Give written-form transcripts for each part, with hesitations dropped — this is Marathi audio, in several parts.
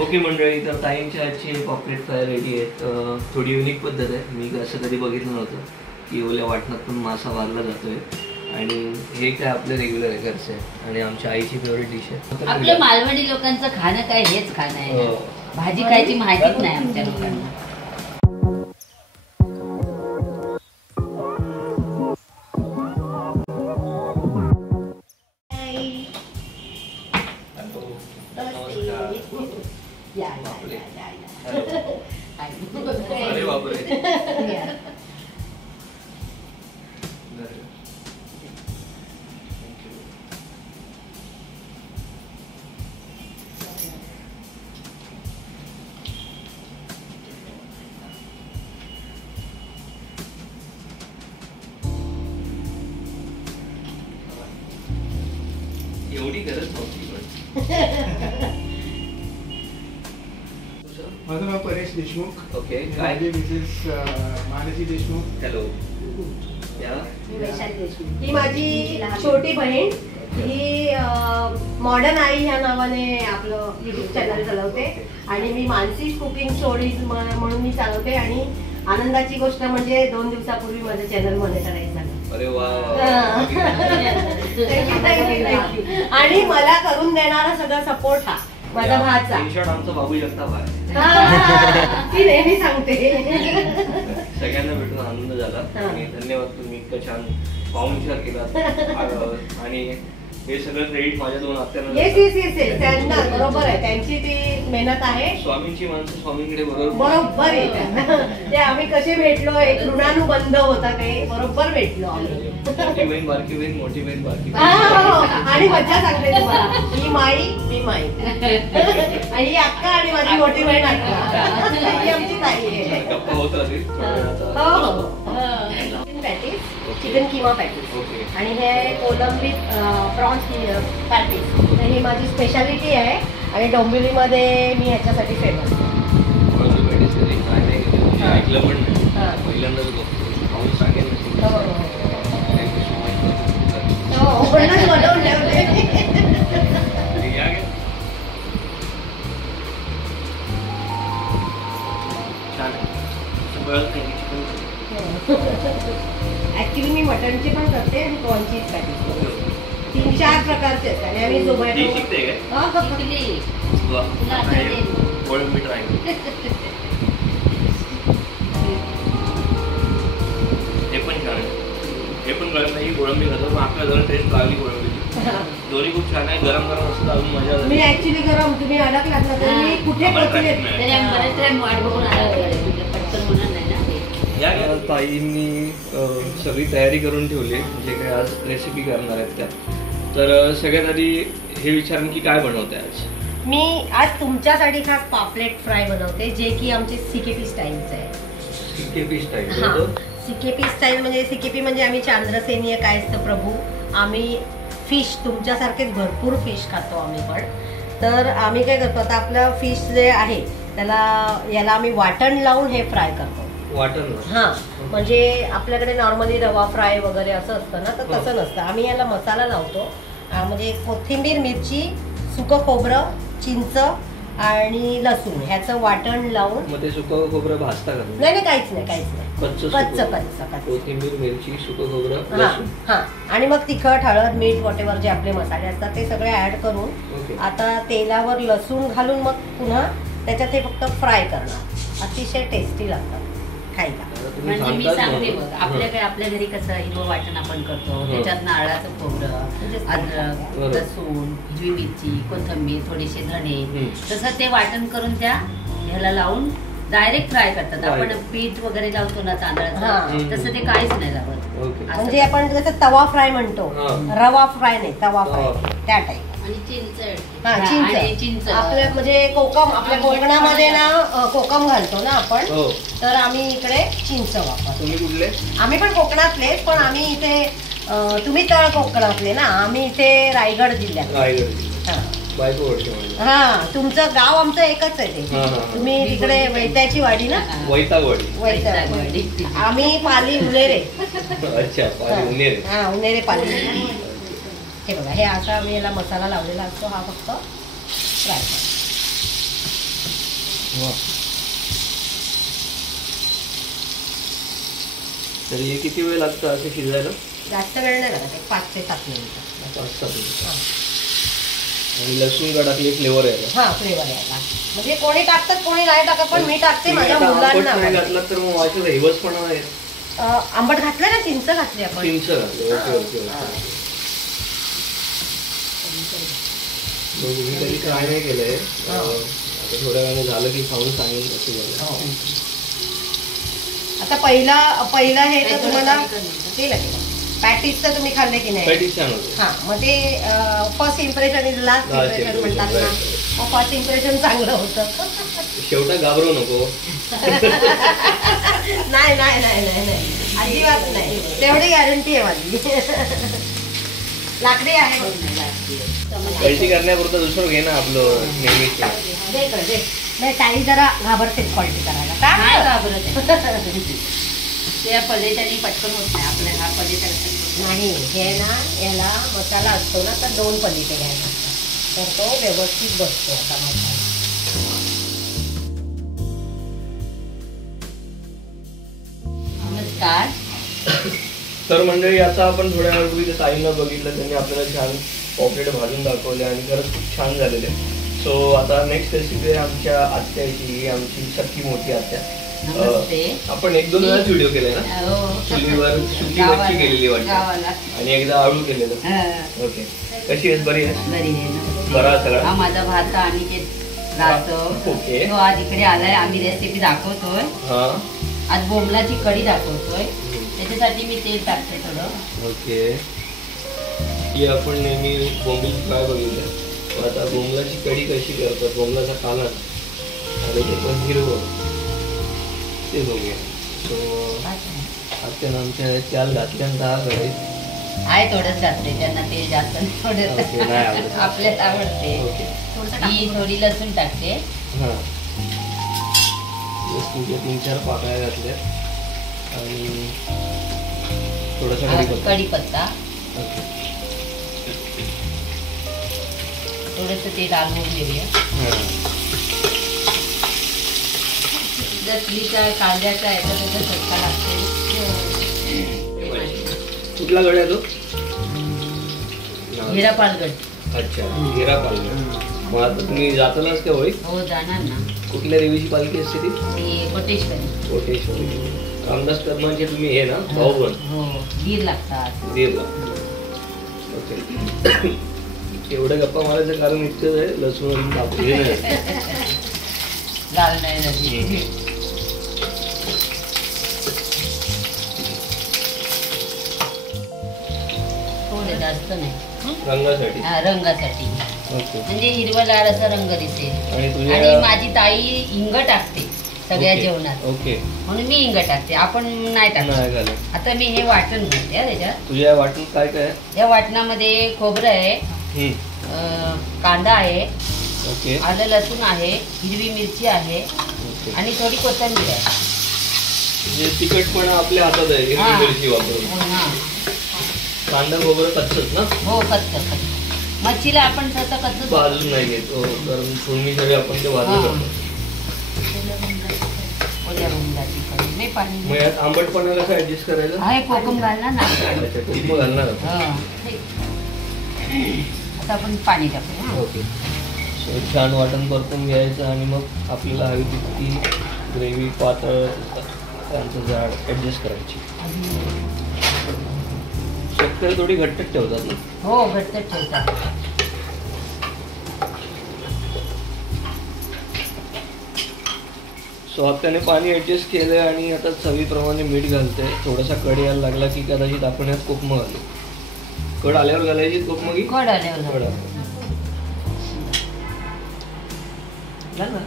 ओके मंडळी, तर ताईंच्या आजची पॉपलेट फ्राय रेडी आहेत. थोडी युनिक पद्धत आहे. मी असं कधी बघितलं नव्हतं की ओल्या वाटणात पण मासा वारला जातोय. आणि हे काय आपलं रेग्युलर आहे, घरचं आहे आणि आमच्या आईची फेवरेट डिश आहे. आपल्या मालवणी लोकांचं खाणं काय हेच खाणं आहे. भाजी खायची माहितीच नाही आमच्या लोकांना. अरे बापरे. एवढी गरज नव्हती पण. माझं नाव परेश देशमुख. ओके. काय मिसेस मानसी देशमुख. हॅलो. ही माझी छोटी बहीण. ही मॉडर्न आई ह्या नावाने आपलं युट्यूब चॅनल चालवते आणि मी मानसी कुकिंग स्टोरीज म्हणून मी चालवते. आणि आनंदाची गोष्ट म्हणजे 2 दिवसापूर्वी माझं चॅनल मॉनिटाईज झालं. अरे वा. आणि मला करून देणारा सगळा सपोर्ट हा माझा भाचा. आमचा बाबू जगताप आहे. ती नेहमी सांगते. सगळ्यांना भेटून आनंद झाला आणि धन्यवाद. तुम्ही इतकं छान पाहुणचार केला आणि हे सगळं क्रेडिट माझ्या 2 आत्यांना. येस त्यांना बरोबर आहे. त्यांची ती मेहनत आहे. स्वामींची माणसं स्वामींकडे बरोबर आहे. ते आम्ही कसे भेटलो, एक ऋणानुबंध होता, ते बरोबर भेटलो आम्ही. मोठी बहीण बारकी बहीण, मोठी बहीण बारकी बहीण. आणि मज्जा सांगते तुम्हाला, ही माई मी माई आणि ही अक्का आणि माझी मोठी बहीण अक्का. ही आमची ताई आहे. गप्पा होत राहतील. पॅटीस, चिकन किमा पॅटीस आणि हे कोलंबी प्रॉन्स पॅटीस. तर ही माझी स्पेशालिटी आहे आणि डोंबिवलीमध्ये मी ह्याच्यासाठी फेमस आहे. ऐकलं पण नाही, पहिल्यांदाच पाहून सांगेल. ऍक्च्युली मी मटनचे पण करते आणि प्रॉन्सची पॅटीस. 3-4 प्रकारचे आहेत आणि आम्ही झोमॅटो. हे पण छान आहे. हे पण कळत नाही कोळंबी खातो, पण आपल्या जरा टेस्ट लागली कोळंबीची. दोन्ही खूप छान आहे. गरम गरम असतं अजून मजा. मी ऍक्च्युली गरम, तुम्ही अडकलात ना तर मी कुठे पोहोचले. ताईंनी सगळी तयारी करून ठेवली जे काही आज रेसिपी करणार आहेत त्या. तर सगळ्यात आधी हे विचारून की काय बनवते आज. मी आज तुमच्यासाठी खास पापलेट फ्राय बनवते, जे की आमचे सीकेपी स्टाईलचं आहे. CKP style. सीकेपी स्टाईल म्हणजे सीकेपी म्हणजे आम्ही चांद्रसेनीय काय असतं प्रभू. आम्ही फिश तुमच्यासारखेच भरपूर फिश खातो आम्ही पण. तर आम्ही काय करतो, आता आपलं फिश जे आहे याला आम्ही वाटण लावून हे फ्राय करतो. वाटण? हां, म्हणजे आपल्याकडे नॉर्मली रवा फ्राय वगैरे असं असतं ना, तर तसं नसतं. आम्ही याला मसाला लावतो. म्हणजे कोथिंबीर, मिरची, सुकं खोबरं, चिंच आणि लसूण ह्याचं वाटण लावून. मग ते सुकं खोबरं भाजता का? नाही, काहीच नाही. कच्चं. कोथिंबीर, मिरची, सुकं खोबरं, हां. आणि मग तिखट, हळद, मीठ, वॉटेवर जे आपले मसाले असतात ते सगळे ऍड करून आता तेलावर लसूण घालून मग पुन्हा त्याच्यात हे फक्त फ्राय करणार. अतिशय टेस्टी लागतात खायला. म्हणजे मी सांगते बघ, आपल्याकडे आपल्या घरी कसं हिरवं वाटण आपण करतो, त्याच्यात नारळाचं खोबरं, अद्रक, लसूण, हिरवी मिरची, कोथिंबीर, थोडेसे धणे, तसं ते वाटण करून त्या ह्याला लावून डायरेक्ट फ्राय करतात. आपण पीठ वगैरे लावतो ना तांदळाचं, तसं ते काहीच नाही लावत. म्हणजे आपण जसं तवा फ्राय म्हणतो, रवा फ्राय नाही, तवा फ्राय त्या टाईप. आणि चिंच आपल्या म्हणजे कोकम, आपल्या कोकणामध्ये ना कोकम घालतो ना आपण, तर आम्ही इकडे चिंच वापरतो. तुम्ही कुठले? आम्ही पण कोकणातले, पण आम्ही इथे, तुम्ही तळ कोकणातले ना, आम्ही इथे रायगड जिल्ह्यात. हा, तुमचं गाव आमचं एकच आहे ते. तुम्ही तिकडे वैताची वाडी ना? वैतागवाडी. आम्ही पाली उनेरे. अच्छा, उनेरे पाली. हे बघा, हे असा आम्ही याला मसाला लावलेला असतो. हा फक्त फ्राय. वा. तरी हे किती वेळ लागतं असं शिजायला? जास्त वेळ नाही लागत, 5 ते 7 मिनिटं. 5-7 मिनिटं. आणि लसूण का टाकली फ्लेवर यायला? हा, फ्लेवर यायला. म्हणजे कोणी टाकतात कोणी नाही टाकत, पण मी टाकते माझ्या आंबट मुलांना. नाही घातला तर मग वाटलं हेवसपणा आहे. आंबट घातलं ना, चिंच घातली आपण. चिंच घातली. Okay okay okay. मी कधी ट्राय नाही केलंय. आता थोड्या वेळाने झालं की खाऊन सांगेन कसं झालं. आता पहिलं हे तर तुम्हाला केलं पॅटीस तर तुम्ही खाल्ले की नाही? पॅटीस छान होते. हा, मग ते first impression is last impression म्हणतात ना. मग फर्स्ट इम्प्रेशन चांगलं होतं. शेवटा घाबरू नको. नाही नाही नाही नाही नाही, अजिबात नाही. तेवढी गॅरंटी आहे माझी. लाकडी आहे. कल्टी करण्यापुरतं दुसरं घे ना आपलं नेहमीच. नाही, ताई जरा घाबरते क्वालिटी करायला. नाही का घाबरत आहे. त्या पलेटाने पटकन होत नाही आपल्या. हा पलेटा नाही, हे ना याला मसाला असतो ना, तर 2 पलीकडे घ्यायचा असतात, तर तो व्यवस्थित बसतो आता मसाला. नमस्कार. तर मंडळी, आता आपण थोड्या वेळापूर्वी त्या ताईंना बघितलं, त्यांनी आपल्याला छान पॉपलेट भाजून दाखवले आणि खरंच खूप छान झालेले. सो आता नेक्स्ट रेसिपी आहे आमच्या आत्याची, ही आमची सख्खी मोठी आत्या. नमस्ते. आपण 1-2 वेळा व्हिडिओ केलाय ना, चुलीवर सुकी मच्छी केलेली वाटतं गावाला. आणि एकदा आळू केलेलं. ओके, कशी आहेस? बरी आहेस? बरी आहे. बरा सगळा? हा माझा भात आणि राहतो. ओके. तो आज इकडे आलाय. आम्ही रेसिपी दाखवतोय. हा, आज बोंबलाची कढी दाखवतोय. त्याच्यासाठी मी तेल टाकते थोडं. ओके. ही आपण नेहमी बोंबील फ्राय बघितलं, आता बोंबलाची कढी कशी करतात, बोंबलाचा कालवण आणि ते पण हिरवं, ते बघूया. सो आत्यानं आमच्या त्याल घातल्यानंतर हा कढईत आहे थोडंच घातले, त्यांना तेल जास्त नाही ओके, नाही थोडं आवडत. आपल्याला आवडते. ओके. ही थोडी लसूण टाकते. हां, तुमच्या 3-4 पाकळ्या घातल्या आणि थोडासा कढीपत्ता. ओके. थोडंसं तेल आलवून घेऊया. हां, जसलीचा कांद्याचा आहे तर त्याचा चटका लागते. कुठला गड आहे तो? हिरा पालगड. अच्छा, हिरा पालगड. मग आता तुम्ही जातानाच का होळी? हो, जाणार ना. कुठल्या देवीची पालखी असते ती? ती कोटेश्वरी. कोटेश्वरी. रामदास कदमांचे तुम्ही हे ना भाऊ पण? हो, गीर लागतात. दीरला. ओके. एवढं गप्पा मारायचं कारण इतकंच आहे, लसूण कापून लाल नाही झाली. थोडं जास्त नाही. रंगासाठी. हा, रंगासाठी. ओके. म्हणजे हिरवा लाल असा रंग दिसेल. आणि आणि तुझ्या माझी ताई हिंग टाकते सगळ्या ओके. जेवणात, ओके, म्हणून मी हिंग टाकते. आपण नाही टाकत. नाही घालत. आता मी हे वाटण घालते हा त्याच्यात. तुझ्या वाटून काय काय आहे? या वाटणामध्ये खोबरं आहे, कांदा आहे, ओके. आलं लसूण आहे, हिरवी मिरची आहे ओके. आणि थोडी कोथिंबीर आहे. म्हणजे तिखटपणा आपल्या हातात आहे, हिरवी हा. मिरची वापरून. हा. कांदा खोबरं कच्चंच ना? हो, कच्चं. मच्छीला आपण तसं कच्चं भाजून नाही घेत. कारण फोडणीसाठी आपण ते भाजून करतो. ओल्या रंगाची कढी. नाही पाणी मग यात आंबटपणा कसा ऍडजस्ट करायचा? आहे, कोकम घालणार ना. अच्छा, कोकम घालणार आपण. हा. आता आपण पाणी टाकू. हा. ओके. सो छान वाटण परतून घ्यायचं आणि मग आपल्याला हवी तितकी ग्रेव्ही पातळ त्यांचं जाड ऍडजस्ट करायची. शेतकरी थोडी घट्टच ठेवतात ना? हो, घट्ट ठेवतात. सो त्याने पाणी ऍडजस्ट केलं आणि आता चवीप्रमाणे मीठ घालते. थोडासा कड यायला लागला की कदाचित आपण यात कोकम घालू. कड आल्यावर घालायची कोकम की? कड आल्यावर कड घाल. ना.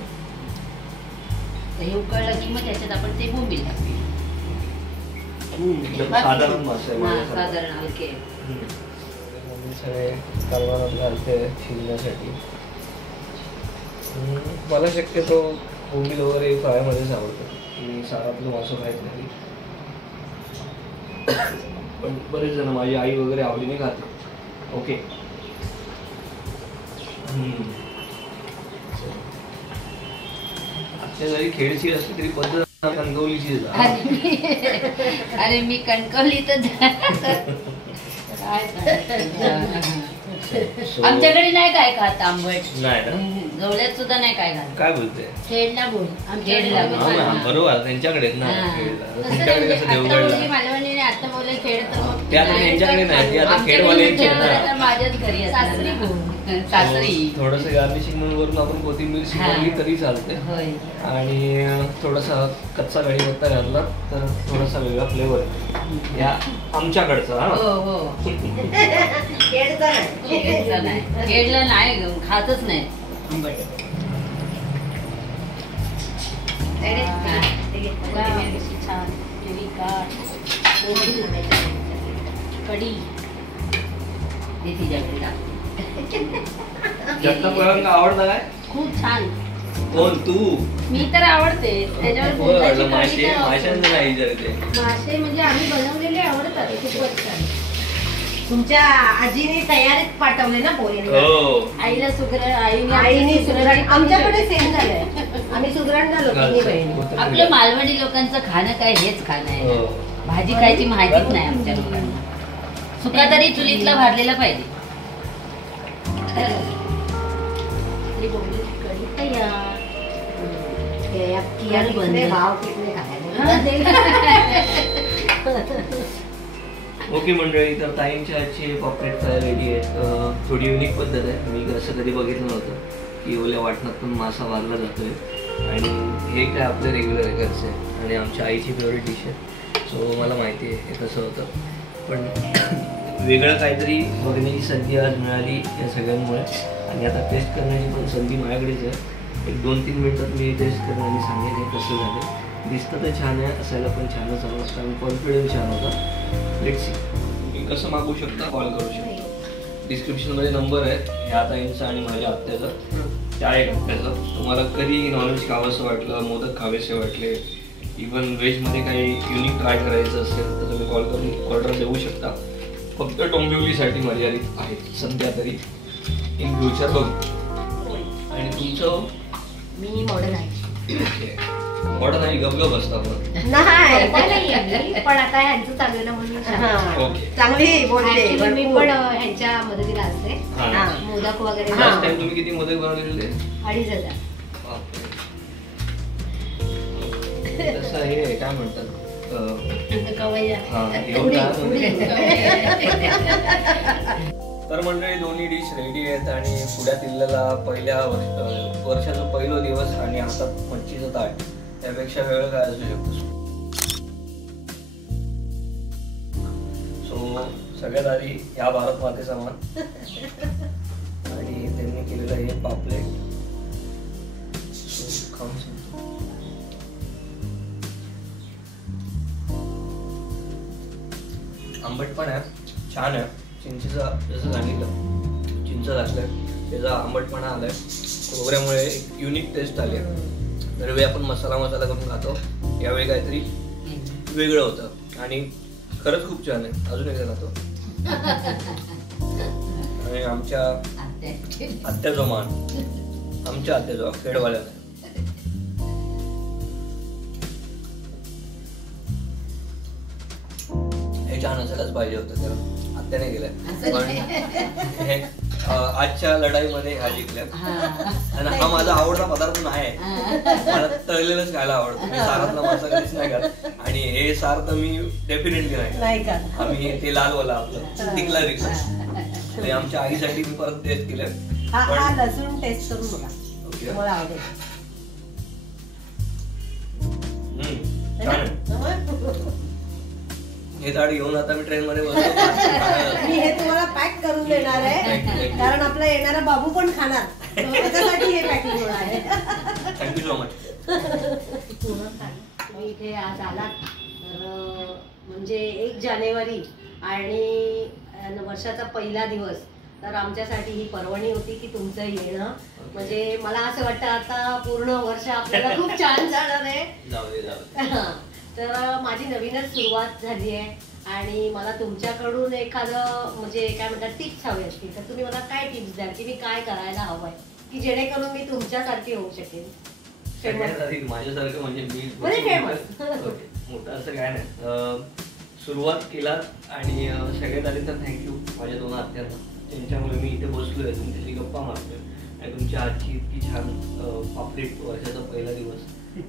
हे उकळलं की मग त्याच्यात आपण ते बोंबील टाकूया. एकदम साधारण मासा आहे हा, माझ्यासाठी. साधारण हलके. मी सगळे कालवणात घालते शिजण्यासाठी. मला शक्यतो बोंबील वगैरे फ्रायमध्येच आवडतं. मी सारातलं मासं खायचं नाही, पण बरेच जण माझी आई वगैरे आवडीने खाते. ओके. ते जरी खेळची असली तरी पद्धत कणकवलीची. अरे मी कणकवलीतच आमच्याकडे नाही काय खात आंबट. नाही जवळ्यात सुद्धा नाही काय खात. काय बोलते खेडला बोल. खेडला बरोबर त्यांच्याकडे ना. तुमच्याकडे कसं देवगडला मालवणीने आता बोलले खेड तर मग ते आता त्यांच्याकडे नाही, ते आता खेडवाल्यांचे ना. माझ्याच घरी सासरी थोडस गार्निशिंग म्हणून वरून आपण कोथिंबीर शिकवली तरी चालते. आणि थोडासा कच्चा कढीपत्ता घातला तर थोडासा वेगळा फ्लेवर या आमच्याकडचा. हो खेडला नाही खातच नाही आंबट. कढी जगताप आवडता काय? खूप छान. कोण तू? मी तर आवडते त्याच्यावर. माशांचं नाही विचारते. मासे म्हणजे आम्ही बनवलेले आवडतात खूपच छान. तुमच्या आजीने तयारीत पाठवले ना पोहे. आईला आईने सुगरण. आमच्याकडे सेम झालंय. आम्ही सुगरण झालो तिन्ही बहिणी. आपलं मालवणी लोकांचं खाणं काय हेच खाणं आहे. भाजी खायची माहितीच नाही आमच्या लोकांना. सुका तरी चुलीतला भाजलेला पाहिजे. ओके मंडळी, तर ताईंच्या आजची पॉपलेट फ्राय रेडी आहे. थोडी युनिक पद्धत आहे. मी असं कधी बघितलं नव्हतं की ओल्या वाटणात पण मासा मारला जातोय. आणि हे काय आपलं रेग्युलर आहे घरचे आणि आमच्या आईची फेवरेट डिश आहे. सो मला माहिती आहे हे कसं होतं, पण वेगळं काहीतरी बघण्याची संधी आज मिळाली या सगळ्यांमुळे. आणि आता टेस्ट करण्याची पण संधी माझ्याकडेच आहे. एक 2-3 मिनटात मी टेस्ट करेन आणि सांगेन हे कसं झालं. दिसतं तर छान आहे, असायला पण छानच हवं असतं आणि कॉन्फिडन्स छान होता. Let's see. तुम्ही कसं मागू शकता, कॉल करू शकता. डिस्क्रिप्शनमध्ये नंबर आहे ह्या ताईंचा आणि माझ्या आत्याचा, त्या एक आत्याचा. तुम्हाला कधी नॉनव्हेज खावंसं वाटलं, मोदक खावेसे वाटले, इवन व्हेजमध्ये काही युनिक ट्राय करायचं असेल तर तुम्ही कॉल करून ऑर्डर देऊ शकता. फक्त डोंबिवलीसाठी मर्यादित आहे सध्या तरी. इन फ्युचर बघू. आणि तुमचं? मी मॉडर्न आहे. मॉडर्न आहे, गपगप असता पण नाही. पण आता ह्यांचं चालू ना म्हणून चांगली बोलते. मी पण ह्यांच्या मदतीला असते. मोदक वगैरे. लास्ट टाइम तुम्ही किती मोदक बनवलेले? 2,500. तसं हे काय म्हणतात, तर मंडळी दोन्ही डिश रेडी आहेत. आणि पुढ्यात इल्ल्याला पहिल्या वर्षाचा पहिला दिवस आणि हातात मच्छीचं ताट, त्यापेक्षा वेळ काय असू शकतो. सो सगळ्यात आधी ह्या भारत मातेचा मान आणि त्यांनी केलेलं हे पापलेट. खाऊन सांगतो. आंबट पण आहे, छान आहे. चिंचेचा जसं सांगितलं, चिंच घातलंय त्याचा आंबटपणा आलाय. खोबऱ्यामुळे एक युनिक टेस्ट आली आहे. दरवेळी आपण मसाला करून खातो, यावेळी काहीतरी वेगळं होतं आणि खरंच खूप छान आहे. अजून एकदा खातो. आणि आमच्या आत्याचा मान, आमच्या आत्याचा खेडवाल्याला. हे छान असायलाच पाहिजे होतं, कारण आत्याने गेलंय. पण हे आजच्या लढाईमध्ये ह्या जिंकल्या. आणि हा माझा आवडता पदार्थ नाही. मला तळलेलंच खायला आवडतं. मी सारातला मासा कधीच नाही खात. आणि हे सार तर मी डेफिनेटली नाही खात. आम्ही ते लालवाला आपलं टिकला रिक्स आमच्या आईसाठी मी परत टेस्ट केलं. लसूण टेस्ट करून बघा, तुम्हाला आवडेल. छान आहे. हे ताट घेऊन आता मी ट्रेन मध्ये बसतो. मी हे तुम्हाला पॅक करून देणार आहे, कारण आपला येणारा बाबू पण खाणार, त्याच्यासाठी हे पॅकिंग होणार आहे. Thank you so much. तुम्ही इथे आज आलात तर म्हणजे 1 जानेवारी आणि वर्षाचा पहिला दिवस, तर आमच्यासाठी ही पर्वणी होती की तुमचं येणं. म्हणजे मला असं वाटतं आता पूर्ण वर्ष आपल्याला खूप छान जाणार आहे. तर माझी नवीनच सुरुवात झाली आहे आणि मला तुमच्याकडून एखादं म्हणजे काय म्हणतात टिप्स हवे असतील, तर तुम्ही मला काय टिप्स द्याल की मी काय करायला हवंय की जेणेकरून मी तुमच्यासारखी होऊ शकेन? सगळ्यात आधी माझ्यासारखं म्हणजे मी मोठं असं काय नाही. सुरुवात केलात आणि सगळ्यात आधी तर थँक्यू माझ्या 2 आत्यांना. त्यांच्यामुळे मी इथे बसलोय, तुमच्याशी गप्पा मारतोय आणि तुमच्या आजची इतकी छान पापलेट वर्षाचा पहिला दिवस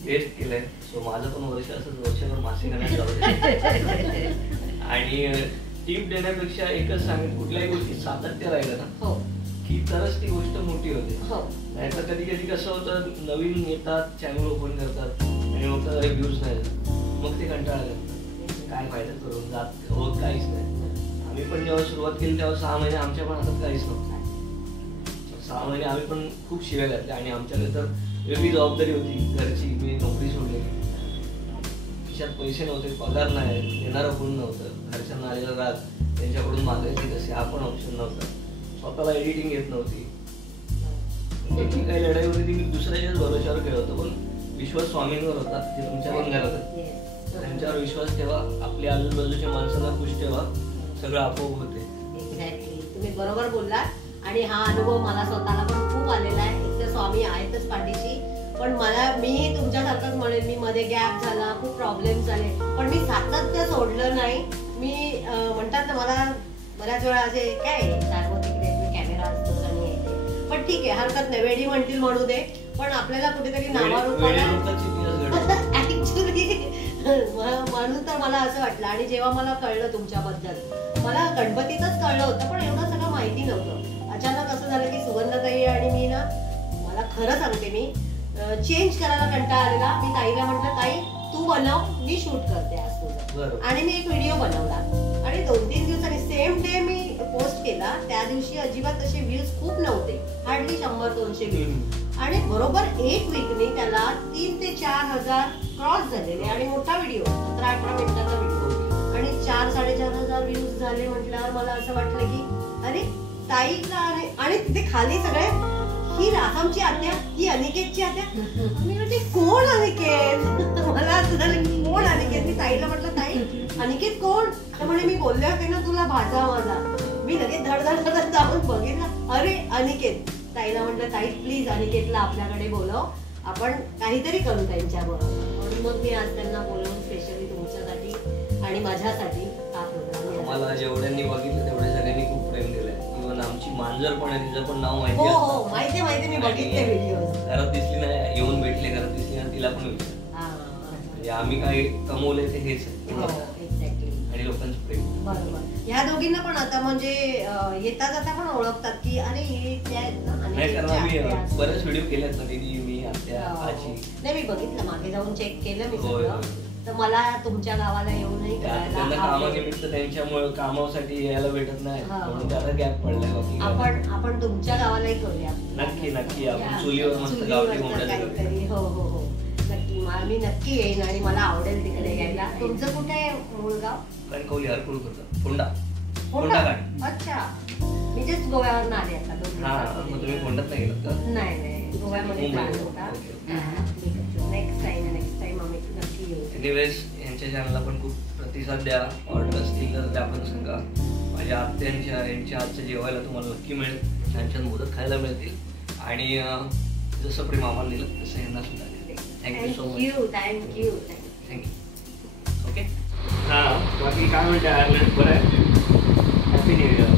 टेस्ट केलाय. सो माझं पण वर्ष असंच वर्षभर मासे खाण्यात जाऊ. आणि टीप देण्यापेक्षा एकच सांगेन, कुठल्याही गोष्टी सातत्य राहिलं ना की तरच ती गोष्ट मोठी होते. नाही तर कधी कधी कसं होतं, नवीन येतात, चॅनल ओपन करतात आणि मग व्ह्यूज नाही, मग ते कंटाळा करतात, काय फायदा करून जात होत काहीच नाही. आम्ही पण जेव्हा सुरुवात केली तेव्हा 6 महिने आमच्या पण हातात काहीच नव्हतं. 6 महिने आम्ही पण खूप शिव्या घातल्या आणि आमच्याकडे तर वेगळी जबाबदारी होती घरची. मी नोकरी सोडलेली, खिशात पैसे नव्हते, पगार नाही, येणारं कोण नव्हतं, घरच्यांना आलेला राग, त्यांच्याकडून मागायची कसे हा पण ऑप्शन नव्हता, स्वतःला एडिटिंग येत नव्हती. त्याची काही लढाई होती ती मी दुसऱ्याच्याच भरोश्यावर खेळत होतो. पण विश्वास स्वामींवर होता, जे तुमच्या पण घरात, त्यांच्यावर विश्वास ठेवा, आपल्या आजूबाजूच्या माणसाला खुश ठेवा, सगळं आपोआप होते. एक्झॅक्टली, तुम्ही बरोबर बोललात. आणि हा अनुभव मला स्वतःला पण खूप आलेला आहे. एक तर स्वामी आहेतच पाठीशी, पण मी तुमच्यासारखंच म्हणेन, मी मध्ये गॅप झाला, खूप प्रॉब्लेम झाले, पण मी सातत्य सोडलं नाही. मी म्हणतात ना, मला बऱ्याच वेळा असे काय तिकडे कॅमेरा असतो आणि पण ठीक आहे, हरकत नाही, वेडी म्हणतील म्हणू दे, पण आपल्याला कुठेतरी नावारूपाला ऍक्च्युली म्हणून तर मला असं वाटलं. आणि जेव्हा मला कळलं तुमच्याबद्दल, मला गणपतीतच कळलं होतं, पण एवढं सगळं माहिती नव्हतं. अचानक असं झालं की सुगंधाताई आणि मी ना, मला खरं सांगते, मी चेंज करायला कंटाळा आलेला. मी ताईला म्हटलं, ताई तू बनव, मी शूट करते आज तुझं. आणि मी एक व्हिडिओ बनवला आणि 2-3 दिवसांनी सेम डे मी पोस्ट केला. त्या दिवशी अजिबात असे व्ह्यूज खूप नव्हते, हार्डली 100-200 व्ह्यूज. आणि बरोबर 1 वीकने त्याला 3 ते 4 हजार क्रॉस झालेले. आणि मोठा व्हिडिओ, 17-18 मिनिटाचा व्हिडिओ, आणि 4-4.5 हजार व्ह्यूज झाले. म्हटल्यावर मला असं वाटलं की अरे ताईला, आणि तिथे खाली सगळे, ही राहमची आत्या, ही अनिकेतची आत्या. मी म्हणते कोण अनिकेत, मला असं झालं की कोण अनिकेत. मी ताईला म्हटलं, ताई अनिकेत कोण? तर म्हणे मी बोलले होते ना तुला, भाचा माझा. मी लगेच धडधड जाऊन बघितलं, अरे अनिकेत. ताईला म्हटलं, ताई प्लीज अनिकेतला आपल्याकडे बोलव, आपण काहीतरी करू त्यांच्याबरोबर. म्हणून मग मी आज त्यांना बोलवून स्पेशली तुमच्यासाठी आणि माझ्यासाठी हा प्रोग्राम. मला जेवढ्यांनी बघितलं तेवढ्या सगळ्यांनी खूप प्रेम दिलंय. इव्हन आमची मांजर पण आहे, तिचं पण नाव माहिती असतं. हो माहिती, मी बघितले व्हिडिओ. घरात दिसली नाही, येऊन भेटले, घरात दिसली ना, तिला पण विचार. म्हणजे आम्ही काय कमवलंय ते हेच आणि लोकांचं प्रेम. बरोबर. ह्या दोघींना पण आता म्हणजे येता जाता पण ओळखतात की अरे हे त्या आहेत ना. नाही, कारण आम्ही बरेच व्हिडिओ केलेत ना, दीदी, मी, आत्या, आजी. नाही, मी बघितलं, मागे जाऊन चेक केलं मी सगळं. तर मला तुमच्या गावाला येऊनही त्यांना कामानिमित्त त्यांच्यामुळे कामासाठी यायला भेटत नाही, म्हणून त्याला गॅप पडलाय. आपण तुमच्या गावालाही करूया. नक्की आपण चुलीवर मस्त गावठी काहीतरी. हो नक्की, मी नक्की येईन आणि मला आवडेल तिकडे यायला. तुमचं कुठे आहे मूळ गाव? कणकवली, हरकुळ करतात, फोंडा. अच्छा, मी जस्ट गोव्यावरून आले आता. मग तुम्ही फोंडात नाही गेलात का? नाही, गोव्यामध्ये प्लॅन होता. नेक्स्ट टाइम आम्ही नक्की येऊ. एनिवेज, यांच्या चॅनलला पण खूप प्रतिसाद द्या, ऑर्डर असतील तर त्या पण सांगा. माझ्या आत्यांच्या यांच्या हातचं जेवायला तुम्हाला नक्की मिळेल, छान छान मोदक खायला मिळतील. आणि जसं प्रेम आम्हाला दिलं तसं यांना सुद्धा दिलं. Thank you so much. Thank you. Okay. हां, बाकी काय म्हणते आयर्लंड? बरं आहे. Happy new year.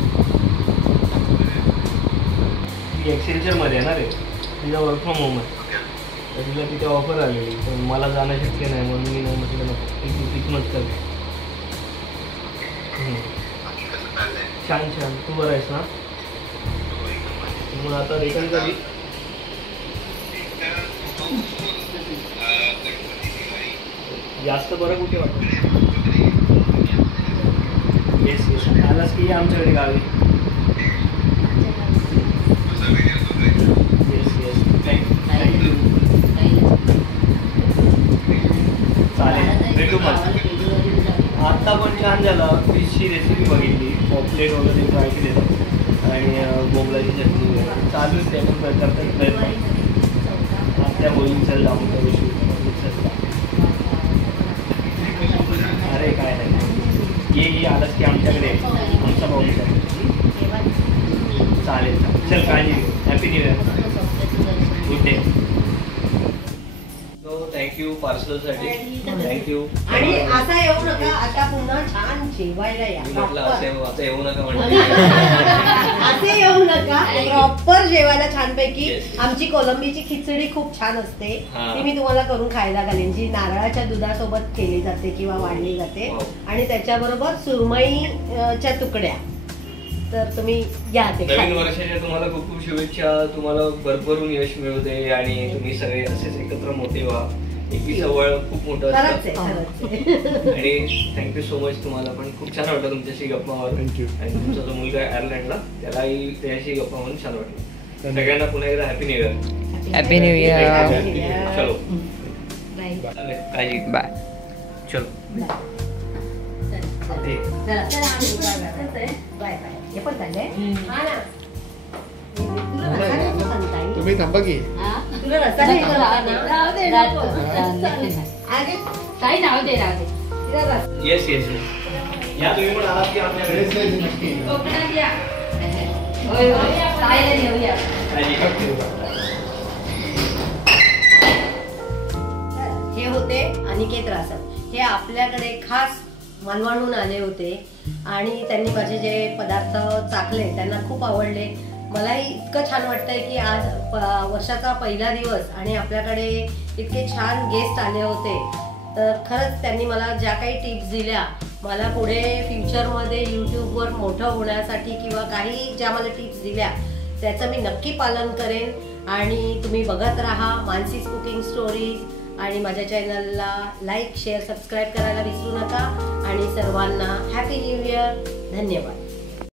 ती एक्सेंचरमध्ये आहे ना रे, तिचा वर्क फ्रॉम होम आहे, तर तिला तिथे ऑफर आलेली, पण मला जाणं शक्य नाही, म्हणून मी नाही म्हटलं नको, तिथूनच करते. छान. तू बरं आहेस ना? मग आता रिटर्न कधी? जास्त बरं कुठे वाटतं? येस आलास की आमच्याकडे गावी. Yes thank you. चालेल, भेटू मग. आत्ता पण छान झालं, फिशची रेसिपी बघितली, पॉपलेट वगैरे ट्राय केले आणि बोंबलाची चटणी वगैरे चालूच, ते पण करतात प्रयत्न. आत्या बोलून चल जाऊन करू शकतो. अरे काय नाही, ये आलास की आमच्याकडे आमचा भाऊ चालेल. चल, काळजी घे. Happy new year. Good day. Thank you पार्सलसाठी, थँक्यू. आणि आता येऊ नका, आता पुन्हा छान जेवायला या. मी म्हटलं आता येऊ नका असे येऊ नका, प्रॉपर जेवायला छानपैकी. Yes. आमची कोलंबीची खिचडी खूप छान असते, हा. ती मी तुम्हाला करून खायला घालेन, जी नारळाच्या दुधासोबत केली जाते किंवा वाढली जाते. Wow. आणि त्याच्याबरोबर सुरमईच्या तुकड्या. तर तुम्ही या ते नवीन खायला. वर्षाच्या तुम्हाला खूप खूप शुभेच्छा. तुम्हाला भरभरून यश मिळू दे आणि तुम्ही सगळे असेच एकत्र मोठे व्हा. एकीचं वळ खूप मोठं खरंच असतं. आहे, खरंच आहे. आणि थँक्यू सो मच. तुम्हाला पण खूप छान वाटलं तुमच्याशी गप्पा मारून. Thank you. आणि तुमचा जो मुलगा आहे आयर्लंडला, त्यालाही त्याच्याशी गप्पा मारून छान वाटलं. सगळ्यांना पुन्हा एकदा happy new year. Happy new year. Happy New Year. चलो Bye. काळजी. बाय. चलो ते. चला, चला, आम्ही बाय बाय. हे पण चाललंय. हा ना. तुला रस्सा नाही पसंत आहे? तुम्ही थांबा की. तुला रस्सा नाही पसंत आहे ना? राहू दे, नको. अरे, काही राहू दे, राहू दे. तिला रस्सा. येस येस या तुम्ही पण आलात की आमच्याकडे. नक्की. कोकणात या. होय, होय. खायला येऊया. काळजी. हे होते अनिकेत रासप. हे आपल्याकडे खास मालवणहून आले होते आणि त्यांनी माझे जे पदार्थ चाखले त्यांना खूप आवडले. मलाही इतकं छान वाटतंय की आज वर्षाचा पहिला दिवस आणि आपल्याकडे इतके छान गेस्ट आले होते. तर खरंच त्यांनी मला ज्या काही टिप्स दिल्या, मला पुढे फ्युचरमध्ये यूट्यूबवर मोठं होण्यासाठी किंवा काही ज्या मला टिप्स दिल्या त्याचं मी नक्की पालन करेन. आणि तुम्ही बघत राहा मानसीज कुकिंग स्टोरीज. आणि माझ्या चॅनलला लाईक शेअर सबस्क्राईब करायला विसरू नका. आणि सर्वांना हॅपी न्यू इयर. धन्यवाद.